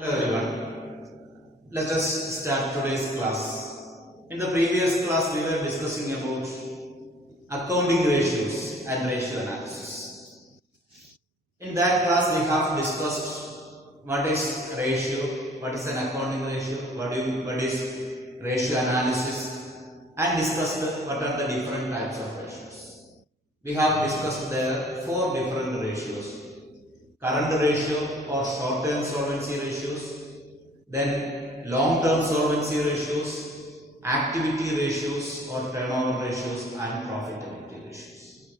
Hello everyone. Let us start today's class. In the previous class we were discussing about accounting ratios and ratio analysis. In that class we have discussed what is ratio, what is an accounting ratio, what is ratio analysis, and discussed what are the different types of ratios. We have discussed there 4 different ratios. Current ratio or short-term solvency ratios, then long-term solvency ratios, activity ratios or turnover ratios, and profitability ratios.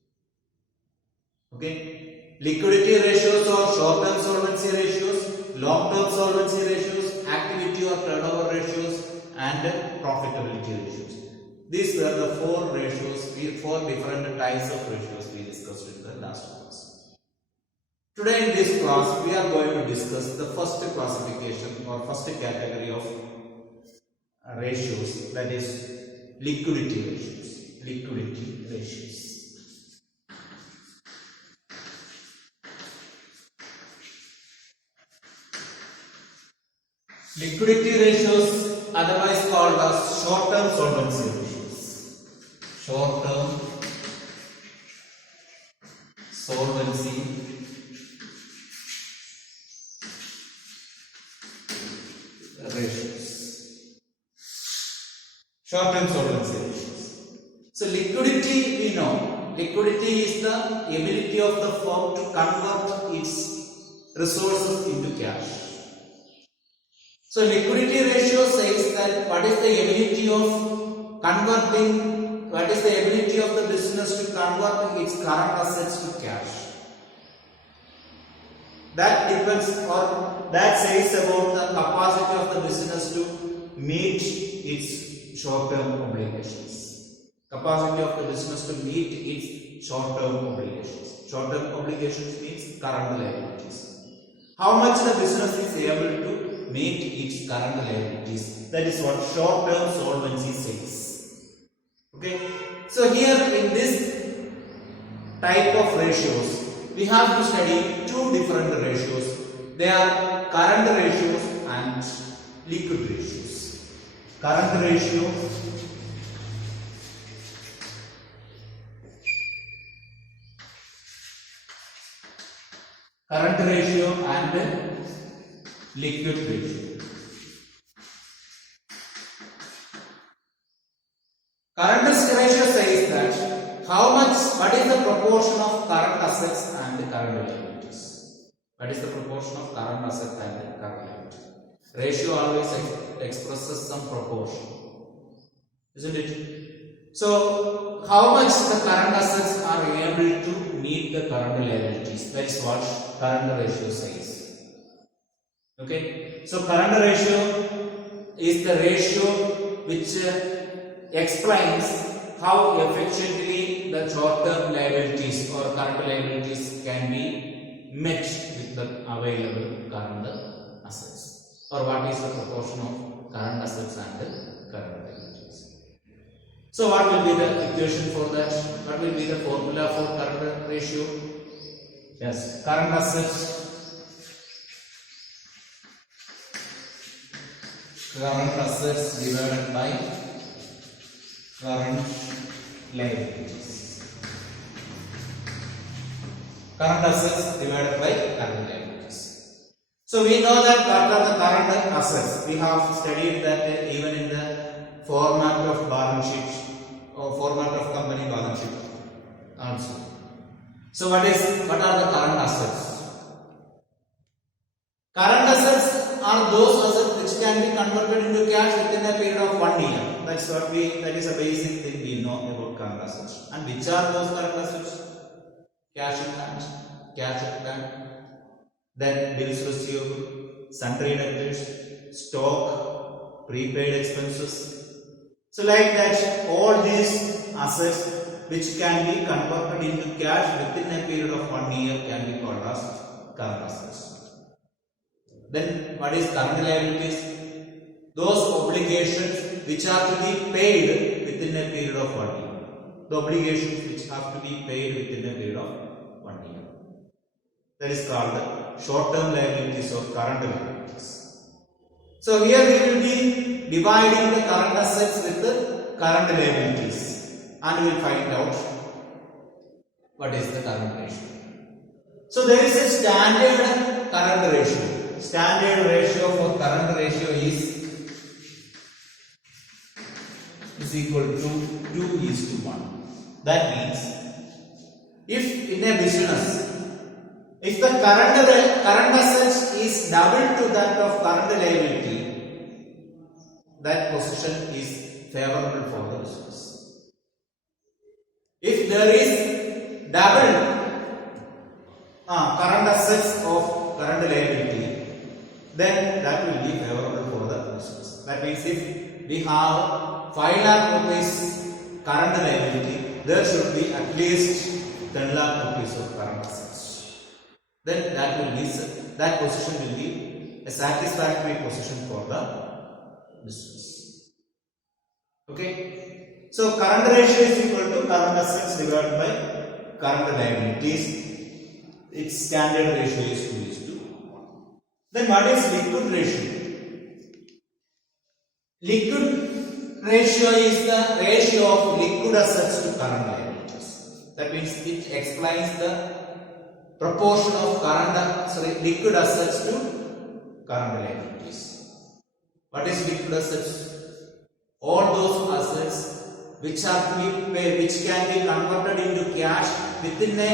Okay, liquidity ratios or short-term solvency ratios, long-term solvency ratios, activity or turnover ratios, and profitability ratios. These were the 4 ratios, 4 different types of ratios we discussed in the last class. Today in this class we are going to discuss the first classification or first category of ratios, that is liquidity ratios. Liquidity ratios. Liquidity ratios, otherwise called as short-term solvency ratios. Short-term solvency ratios. Short-term solvency ratios. So liquidity, we know, liquidity is the ability of the firm to convert its resources into cash. So liquidity ratio says that what is the ability of converting, what is the ability of the business to convert its current assets to cash. That depends, or that says about the capacity of the business to meet its short-term obligations. Capacity of the business to meet its short-term obligations. Short-term obligations means current liabilities. How much the business is able to meet its current liabilities. That is what short-term solvency says. Okay. So here in this type of ratios, we have to study 2 different ratios. They are current ratios and liquid ratios. Current ratio and liquid ratio. Current ratio says that what is the proportion of current assets and current liabilities. What is the proportion of current assets and current liabilities? Ratio always expresses some proportion, isn't it? So how much the current assets are able to meet the current liabilities? That is what current ratio says. Okay, so current ratio is the ratio which explains how efficiently the short-term liabilities or current liabilities can be met with the available current assets, or what is the proportion of current assets and the current liabilities. So what will be the equation for that? What will be the formula for current ratio? Yes, current assets divided by current liabilities. Current assets divided by current liabilities. So we know that what are the current assets. We have studied that even in the format of balance sheet or format of company balance sheet also. So what are the current assets? Current assets are those assets which can be converted into cash within a period of 1 year. That is a basic thing we know about current assets. And which are those current assets? Cash in hand, cash at bank, then bills receivable, sundry debtors, stock, prepaid expenses. So like that, all these assets which can be converted into cash within a period of 1 year can be called as current assets. Then what is current liabilities? Those obligations which are to be paid within a period of 1 year. The obligations which have to be paid within a period of 1 year. That is called short-term liabilities or current liabilities. So here we will be dividing the current assets with the current liabilities and we will find out what is the current ratio. So there is a standard current ratio. Standard ratio for current ratio is equal to 2:1. That means if in a business, if the current asset is double to that of current liability, that position is favorable for the business. If there is double current assets of current liability, then that will be favorable for the business. That means if we have 5 lakh rupees current liability, there should be at least 10 lakh rupees of current assets. Then that position will be a satisfactory position for the business. Okay. So current ratio is equal to current assets divided by current liabilities. Its standard ratio is 2:1. Then what is liquid ratio? Liquid ratio is the ratio of liquid assets to current liabilities. That means it explains the proportion of liquid assets to current liabilities. What is liquid assets? All those assets which can be converted into cash within a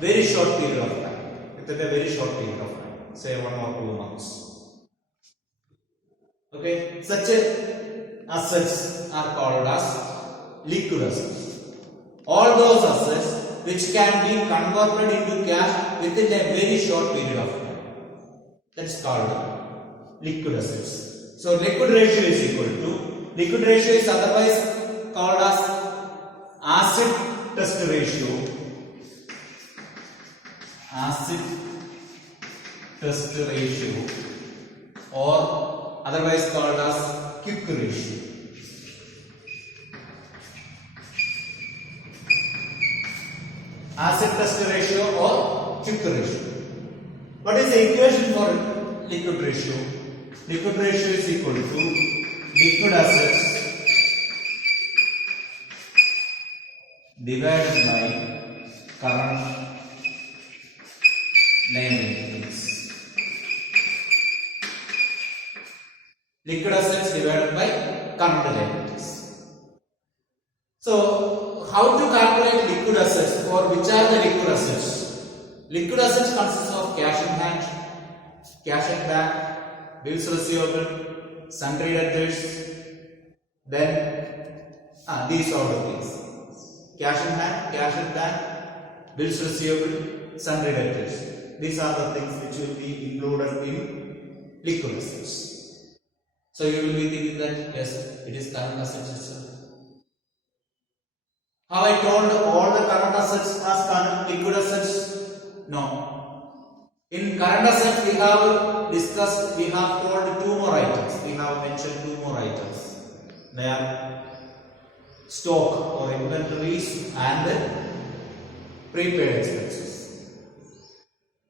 very short period of time. Within a very short period of time, say 1 or 2 months. Okay, such assets are called as liquid assets. All those assets which can be converted into cash within a very short period of time, that's called liquid assets. So liquid ratio is equal to, liquid ratio is otherwise called as acid test ratio, acid test ratio, or otherwise called as quick ratio. Acid test ratio or quick ratio. What is the equation for liquid ratio? Liquid ratio is equal to liquid assets divided by current liabilities. Liquid assets divided by current liabilities. So, how to calculate liquid assets, or which are the liquid assets? Liquid assets consists of cash in hand, cash at bank, bills receivable, sundry debtors, then these are the things. Cash in hand, cash at bank, bills receivable, sundry debtors. These are the things which will be included in liquid assets. So you will be thinking that yes, it is current assets itself. Have I told all the current assets as liquid assets? No. In current assets we have discussed, we have told 2 more items. We have mentioned 2 more items. They are stock or inventories and prepaid expenses.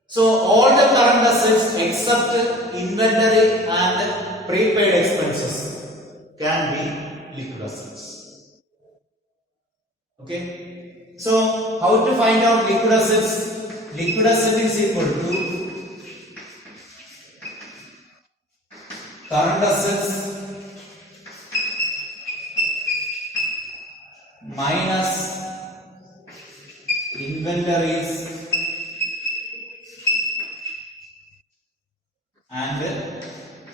So all the current assets except inventory and prepaid expenses can be liquid assets. Okay. So how to find out liquid assets? Liquid asset is equal to current assets minus inventories and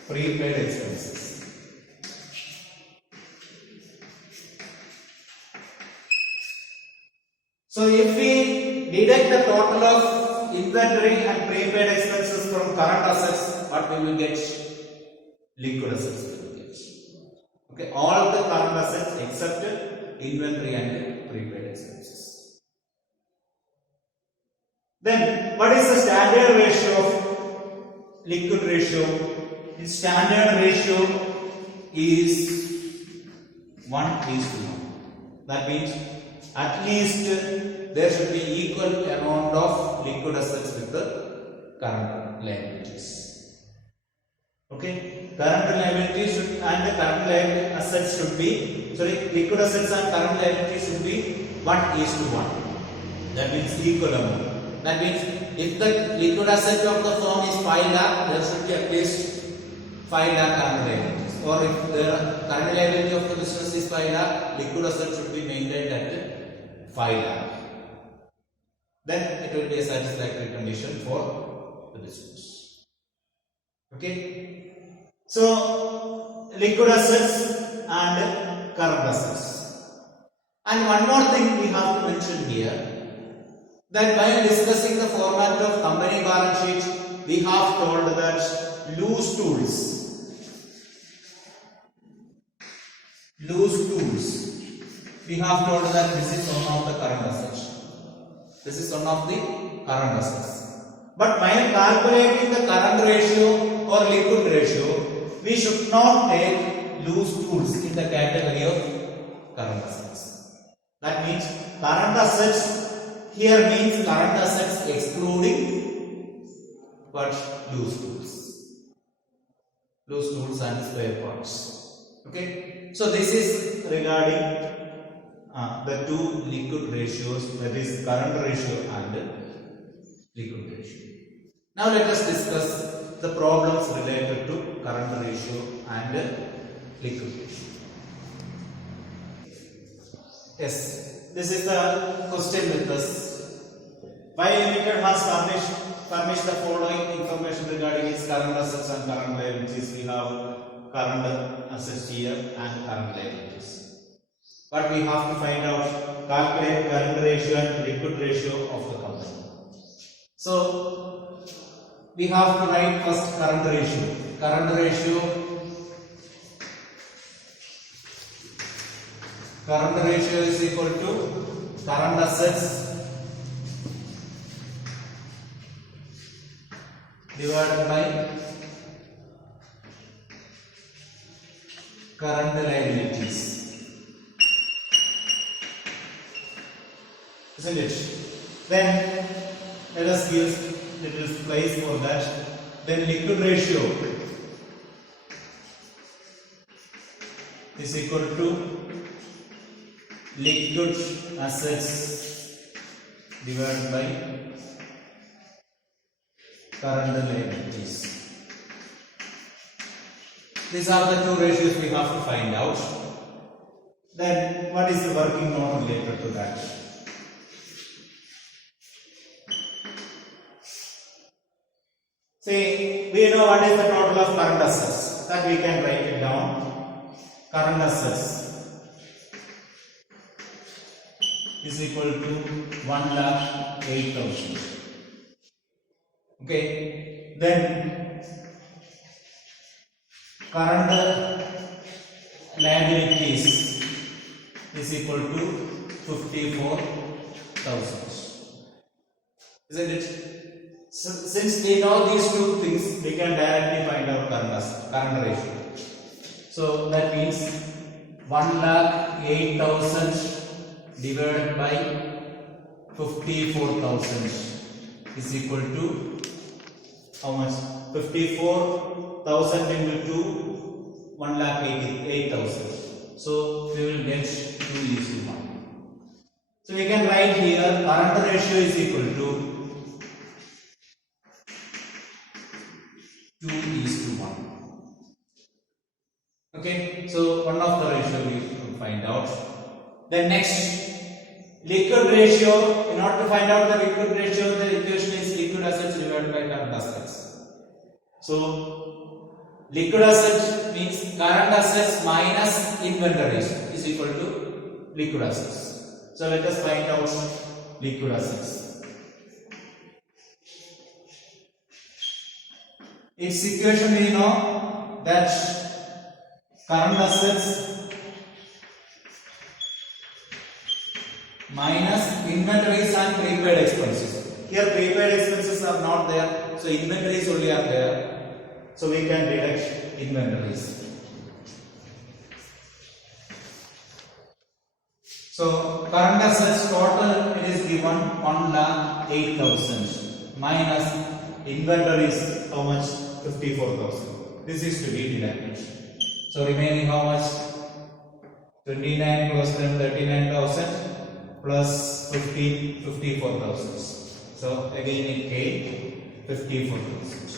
prepaid expenses. So if we deduct the total of inventory and prepaid expenses from current assets, what we will get? Liquid assets we will get. Okay, all of the current assets except inventory and prepaid expenses. Then what is the standard ratio of liquid ratio? The standard ratio is 1:1. That means at least there should be equal amount of liquid assets with the current liabilities. Okay. current liability should and the current liability assets should be, liquid assets and current liability should be 1:1. That means equal amount. That means if the liquid asset of the firm is 5 lakh, there should be at least 5 lakh current liabilities. Or if the current liability of the business is 5 lakh, liquid asset should be maintained at 5 lakh. Then it will be a satisfactory condition for the business. Okay. So liquid assets and current assets. And one more thing we have to mention here, that while discussing the format of company balance sheet, we have told that loose tools, we have told that this is one of the current assets. This is one of the current assets. But while calculating the current ratio or liquid ratio, we should not take loose tools in the category of current assets. That means current assets here means current assets excluding what? Loose tools and spare parts. Okay. So this is regarding the two liquid ratios, that is current ratio and liquid ratio. Now let us discuss the problems related to current ratio and liquid ratio. Yes, this is the question with us. Why Limited has furnished the following information regarding its current assets and current liabilities. We have current assets here and current liabilities. But we have to find out, calculate current ratio and liquid ratio of the company. So we have to write first current ratio. Current ratio is equal to current assets divided by current liabilities. Isn't it? Then let us give little place for that. Then liquid ratio is equal to liquid assets divided by current liabilities. These are the two ratios we have to find out. Then what is the working note related to that? See, we know what is the total of current assets. That we can write it down. Current assets is equal to 1,08,000. Okay. Then current liabilities is equal to 54,000. Isn't it? So, since we know these two things, we can directly find our current ratio. So that means 1,08,000 divided by 54,000 is equal to how much? 54,000 into 2, 1,88,000. So we will get 2:1. So we can write here current ratio is equal to 2:1. Okay, so one of the ratio we will find out. Then next, liquid ratio. In order to find out the liquid ratio, the equation is liquid assets divided by current assets. So liquid assets means current assets minus inventories is equal to liquid assets. So let us find out liquid assets. Its equation we know that current assets minus inventories and prepaid expenses. Here prepaid expenses are not there, so inventories only are there. So we can deduct inventories. So current assets total it is given 1,08,000 minus inventories how much? 54,000. This is to be deducted. So remaining how much? 29 plus 10, 39,000 plus 15, 54,000. So again it came 54,000.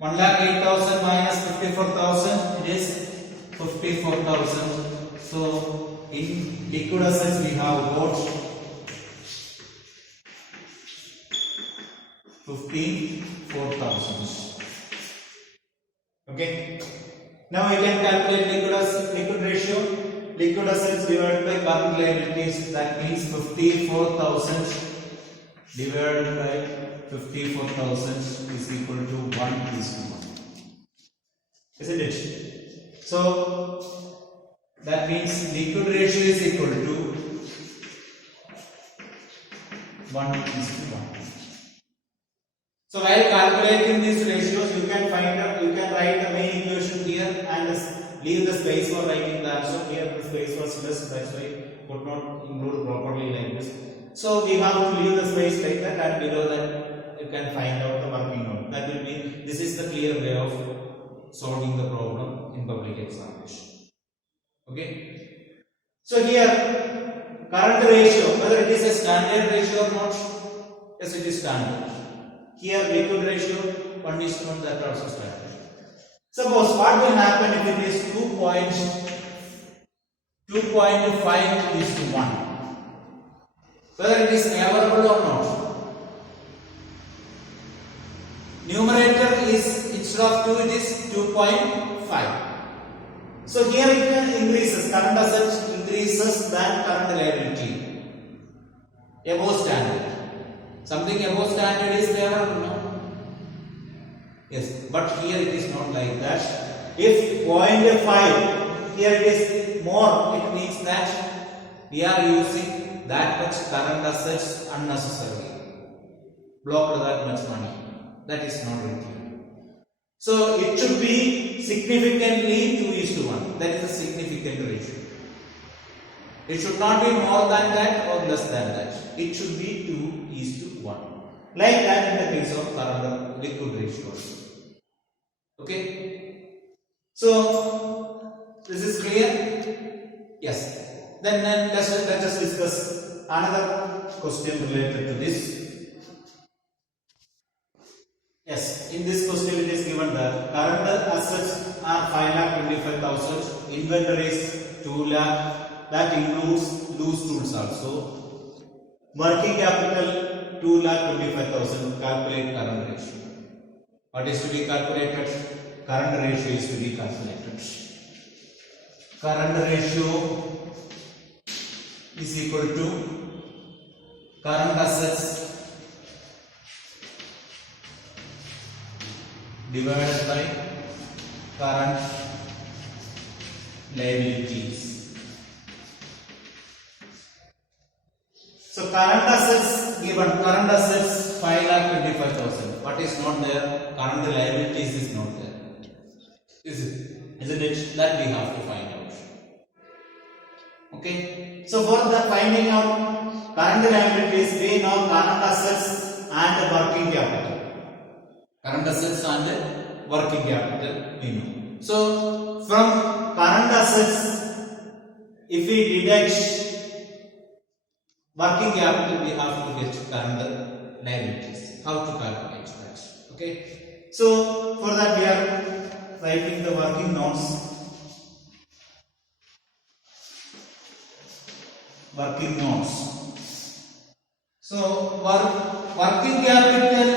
1,08,000 minus 54,000, it is 54,000. So in liquid assets we have got 54,000. Okay. Now we can calculate liquid ratio. Liquid assets divided by current liabilities. That means 54,000 divided by 54,000 is equal to 1:1. Isn't it? So that means liquid ratio is equal to 1:1. So while calculating these ratios, you can write the main equation here and leave the space for writing the answer. Here the space was less, that's why could not include properly like this. So we have to leave the space like that, and below that you can find out the working note. That will be, this is the clear way of solving the problem in public examination. Okay. So here current ratio, whether it is a standard ratio or not, yes, it is standard. Here liquid ratio 1:1, that also standard. Suppose what will happen if it is 2.5:1, whether it is favorable or not. Numerator is, instead of 2 it is 2.5. So here it increases, current asset increases than current liability above standard. Something above standard is favorable, no? Yes, but here it is not like that. If 0.5, here it is more, it means that we are using that much current assets unnecessarily. Blocked that much money. That is not required. So it should be significantly 2:1. That is a significant ratio. It should not be more than that or less than that. It should be 2:1. Like that in the case of current liquid ratio. Okay. So this is clear? Yes. Then let us discuss another question related to this. Yes, in this question it is given that current assets are 5,25,000, inventory is 2 lakh, that includes loose tools also. Working capital 2,25,000, calculate current ratio. What is to be calculated? Current ratio is to be calculated. Current ratio is equal to current assets divided by current liabilities. So current assets given, current assets 5,25,000. What is not there? Current liabilities is not there. Isn't it? That we have to find out. Okay. So for the finding out current liabilities, we know current assets and working capital. Current assets and working capital we know. So from current assets, if we deduct working capital, we have to get current liabilities. How to calculate that? Okay. So for that we are writing the working notes. Working notes. So working capital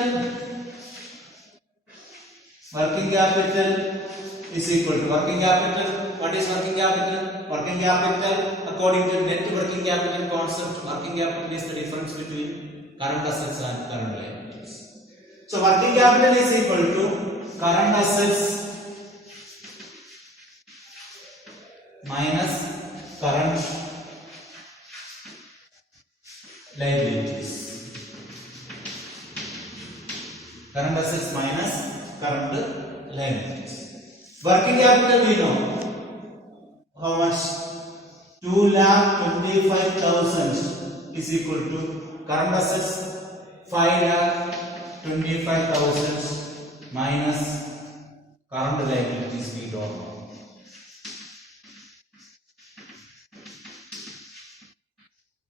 is equal to working capital. What is working capital? Working capital, according to net working capital concept, working capital is the difference between current assets and current liabilities. So working capital is equal to current assets minus current liabilities. Current assets minus current liabilities. Working capital we know how much? 2,25,000 is equal to current assets 5,25,000 minus current liabilities we don't know.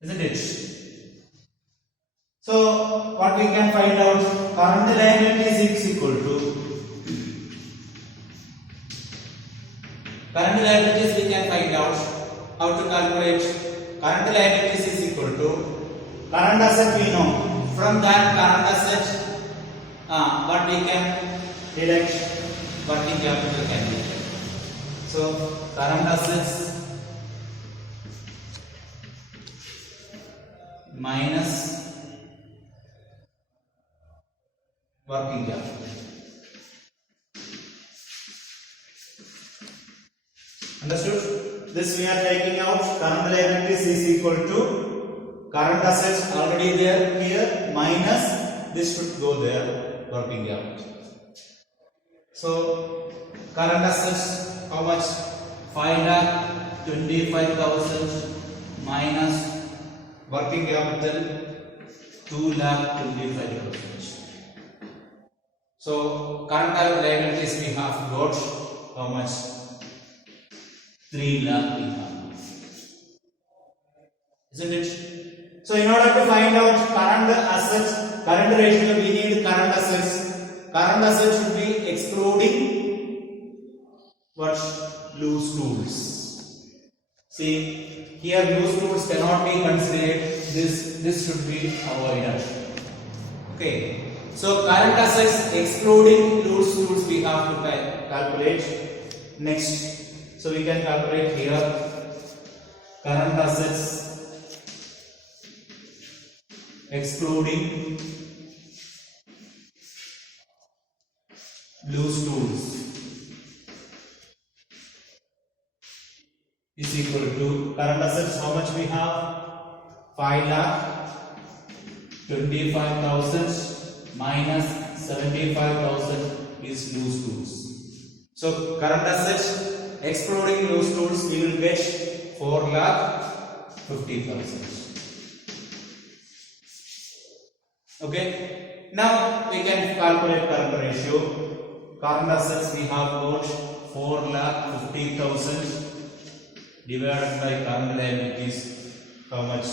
Isn't it? So what we can find out, current liabilities is equal to current liabilities we can find out how to calculate. Current liabilities is equal to current asset we know. From that current asset what we can deduct, working capital can be deducted. So current assets minus working capital. Understood? This we are taking out. Current liabilities is equal to current assets already there here minus this should go there, working capital. So current assets how much? 5,25,000 minus working capital 2,25,000. So current liabilities we have got how much? 3 lakh we have. Isn't it? So in order to find out current assets, current ratio, we need current assets. Current assets should be excluding what? Loose tools. See, here loose tools cannot be considered. This should be avoided. Okay. So current assets excluding loose tools we have to calculate. Next, so we can calculate here current assets excluding loose tools is equal to current assets how much we have? 5,25,000 minus 75,000 is loose tools. So current assets excluding loose tools we will get 4,50,000. Okay. Now we can calculate current ratio. Current assets we have got 4,50,000 divided by current liabilities how much?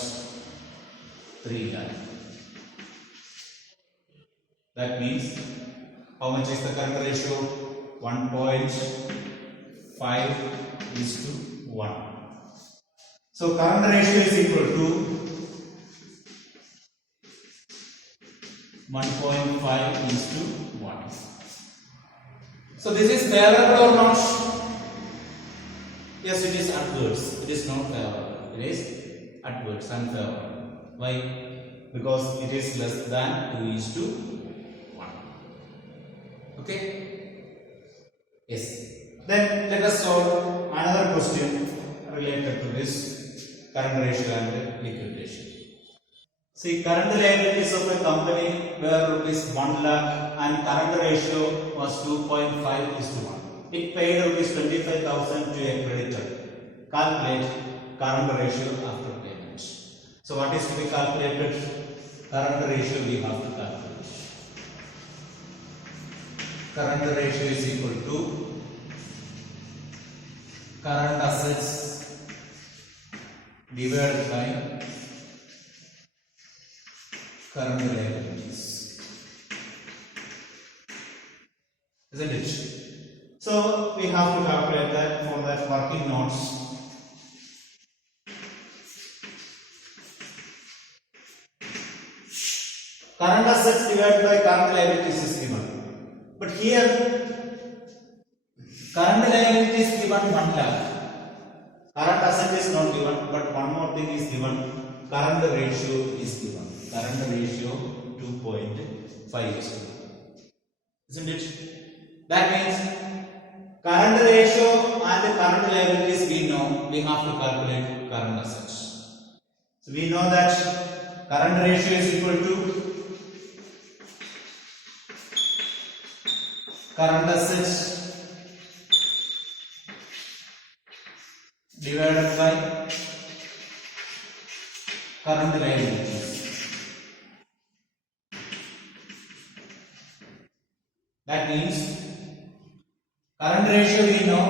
3 lakh. That means how much is the current ratio? 1.5:1. So current ratio is equal to 1.5:1. So this is favorable or not? Yes, it is adverse. It is not favorable. It is adverse, unfavorable. Why? Because it is less than 2:1. Okay? Yes. Then let us solve another question related to this current ratio and liquid ratio. See, current liabilities of a company were rupees 1 lakh and current ratio was 2.5:1. It paid rupees 25,000 to a creditor. Calculate current ratio after payment. So what is to be calculated? Current ratio we have to calculate. Current ratio is equal to current assets divided by current liabilities. Isn't it? So we have to calculate that. For that, working notes. Current assets divided by current liabilities is given. But here, current liabilities given 1 lakh. Current asset is not given, but one more thing is given. Current ratio is given. Current ratio 2.5. Isn't it? That means current ratio and current liabilities we know. We have to calculate current assets. So we know that current ratio is equal to current assets divided by current liabilities. That means Current ratio we know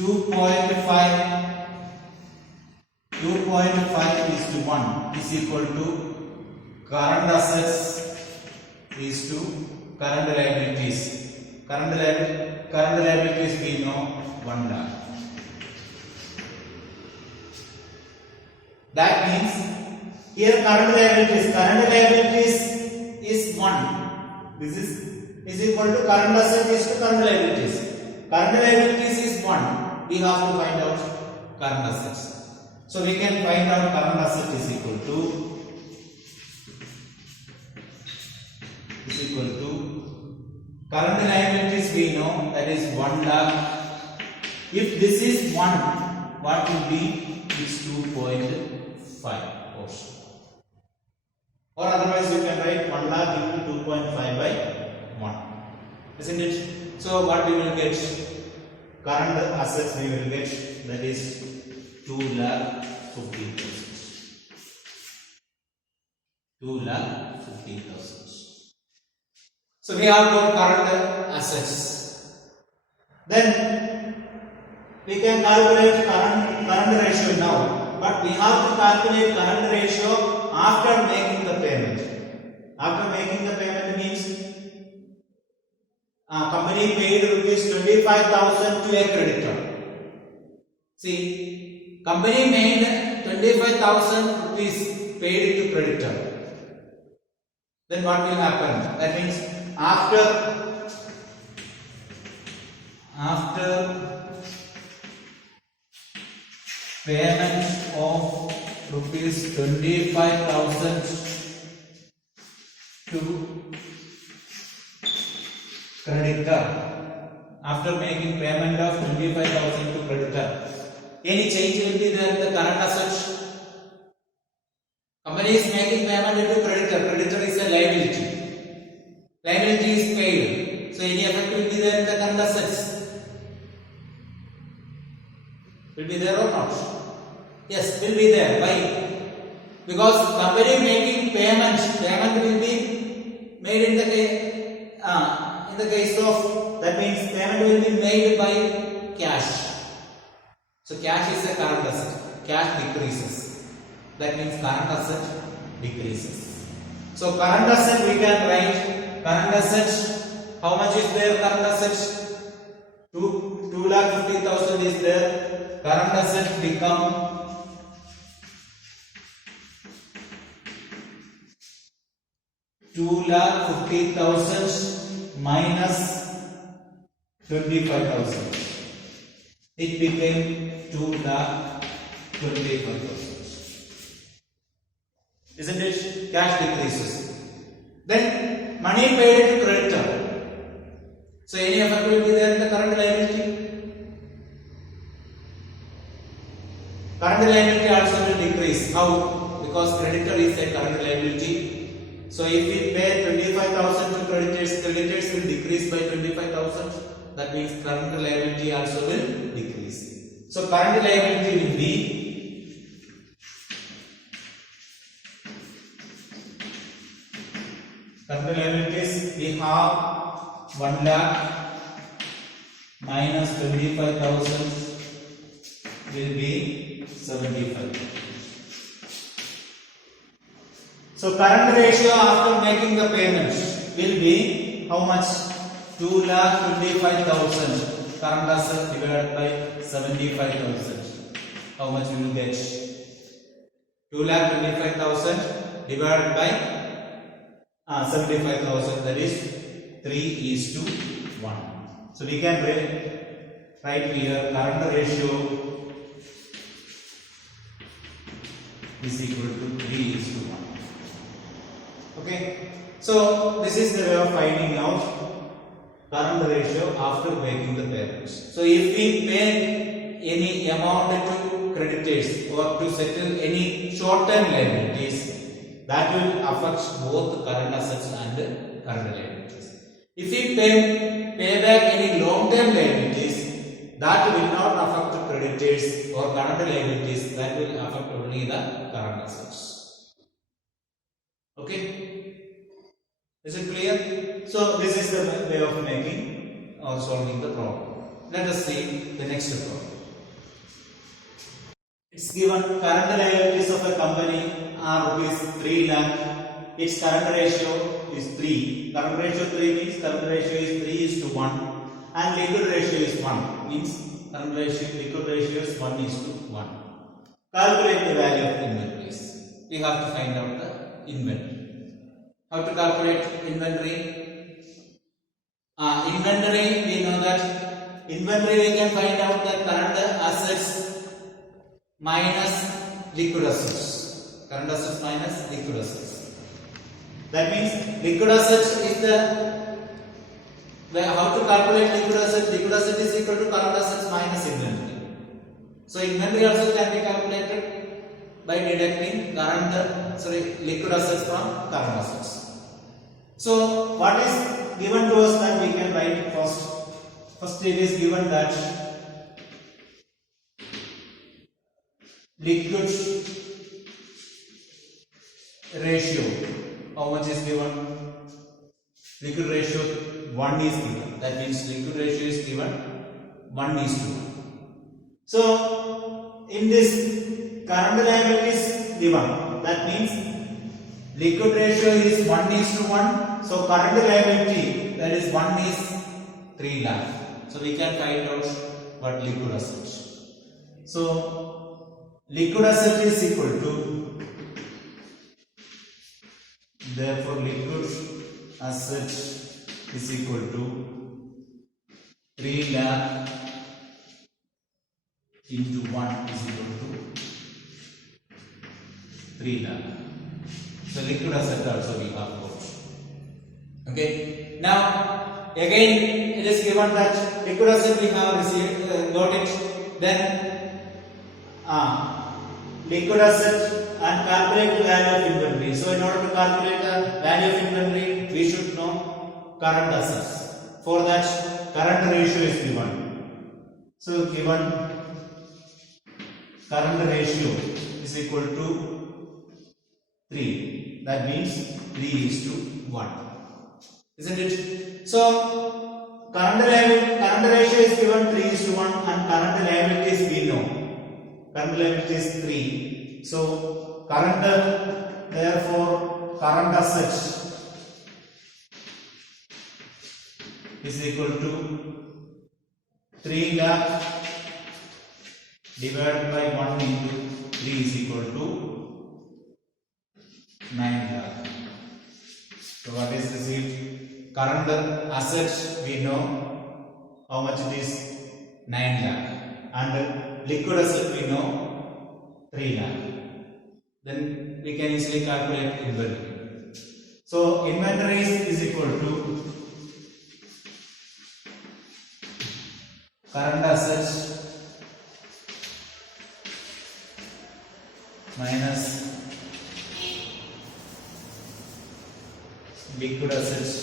2.5 is to 1 is equal to current assets is to current liabilities. Current liabilities we know 1 lakh. That means here current liabilities is 1. This is equal to current asset is to current liabilities. Current liabilities is 1. We have to find out current assets. So we can find out current asset is equal to current liabilities we know that is 1 lakh. If this is 1, what will be this 2.5 portion? Or otherwise you can write 1 lakh into 2.5 by 1. Isn't it? So what we will get? Current assets we will get, that is 2,50,000. 2,50,000. So we have got current assets. Then we can calculate current ratio now, but we have to calculate current ratio after making the payment. After making the payment means company paid rupees 25,000 to a creditor. See, company made 25,000 rupees paid to creditor. Then what will happen? That means after payment of rupees 25,000 to creditor, after making payment of 25,000 to creditor, any change will be there in the current assets. Company is making payment to creditor. Creditor is a liability. Liability is paid. So any effect will be there in the current assets. Will be there or not? Yes, will be there. Why? Because company making payment will be made in the case of, that means payment will be made by cash. So cash is a current asset. Cash decreases. That means current asset decreases. So current asset we can write current asset. How much is there? Current asset 2,50,000 is there. Current asset become 2,50,000 minus 25,000. It became 2,25,000. Isn't it? Cash decreases. Then money paid to creditor. So any effect will be there in the current liability. Current liability also will decrease. How? Because creditor is a current liability. So if we pay 25,000 to creditors will decrease by 25,000. That means current liability also will decrease. So current liability will be current liabilities we have 1 lakh minus 25,000 will be 75. So current ratio after making the payment will be how much? 2,25,000 current asset divided by 75,000. How much will you get? 2,25,000 divided by 75,000, that is 3:1. So we can write here current ratio is equal to 3:1. Okay, so this is the way of finding out current ratio after making the payments. So if we pay any amount to creditors or to settle any short-term liabilities, that will affect both current assets and current liabilities. If we pay back any long-term liabilities, that will not affect the creditors or current liabilities, that will affect only the current assets. Okay, is it clear? So this is the way of making or for solving the problem. Let us see the next problem. It's given current liabilities of a company are rupees 3 lakh. Its current ratio is 3. Current ratio 3 means current ratio is 3 is to 1 and liquid ratio is 1 means current ratio liquid ratio is 1 is to 1. Calculate the value of inventories. We have to find out the inventory. How to calculate inventory? Inventory, we know that inventory we can find out the current assets minus liquid assets. Current assets minus liquid assets. That means liquid assets is the how to calculate liquid asset? Liquid asset is equal to current assets minus inventory. So inventory also can be calculated by deducting liquid assets from current assets. So what is given to us that we can write first? First it is given that liquid ratio, how much is given? Liquid ratio 1 is given. That means liquid ratio is given 1 is to 1. So in this current liability is given. That means liquid ratio is 1 is to 1. So current liability, that is 1 is 3 lakh. So we can find out what liquid asset. So liquid asset is equal to, therefore liquid asset is equal to 3 lakh into 1 is equal to 3 lakh. So liquid asset also we have got. Okay. Now again it is given that liquid asset we have received got it. Then liquid asset and calculate the value of inventory. So in order to calculate the value of inventory, we should know current assets. For that, current ratio is given. So given current ratio is equal to 3. That means 3 is to 1. Isn't it? So current ratio is given 3 is to 1 and current liabilities we know. Current liability is 3. So current, therefore current assets is equal to 3 lakh divided by 1 into 3 is equal to 9 lakh. So what is received? Current assets we know how much it is, 9 lakh, and liquid asset we know 3 lakh. Then we can easily calculate inventory. So inventories is equal to current assets minus liquid assets.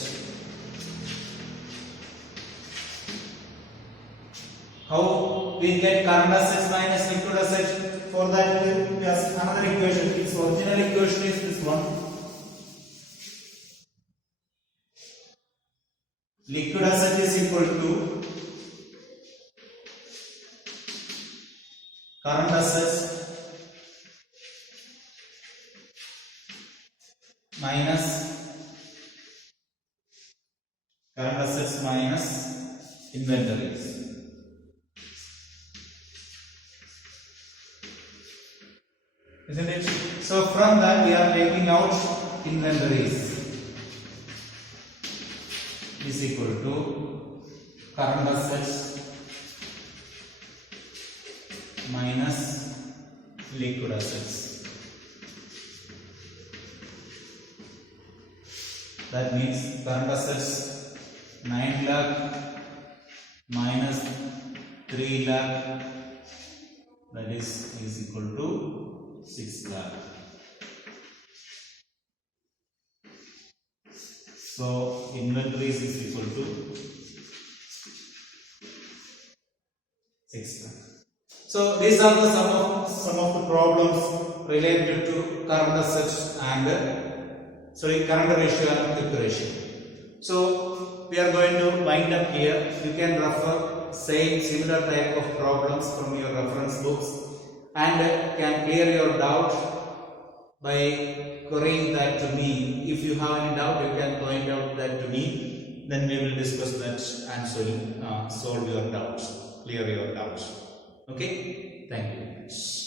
How we get current assets minus liquid assets? For that we have another equation. Its original equation is this one. Liquid asset is equal to current assets minus inventories. Isn't it? So from that we are taking out inventories is equal to current assets minus liquid assets. That means current assets 9 lakh minus 3 lakh, that is equal to 6 lakh. So inventories is equal to 6 lakh. So these are the some of the problems related to current assets and current ratio and liquid ratio. So we are going to wind up here. You can refer same similar type of problems from your reference books and can clear your doubt by querying that to me. If you have any doubt, you can point out that to me. Then we will discuss that and solve your doubts, clear your doubts. Okay? Thank you.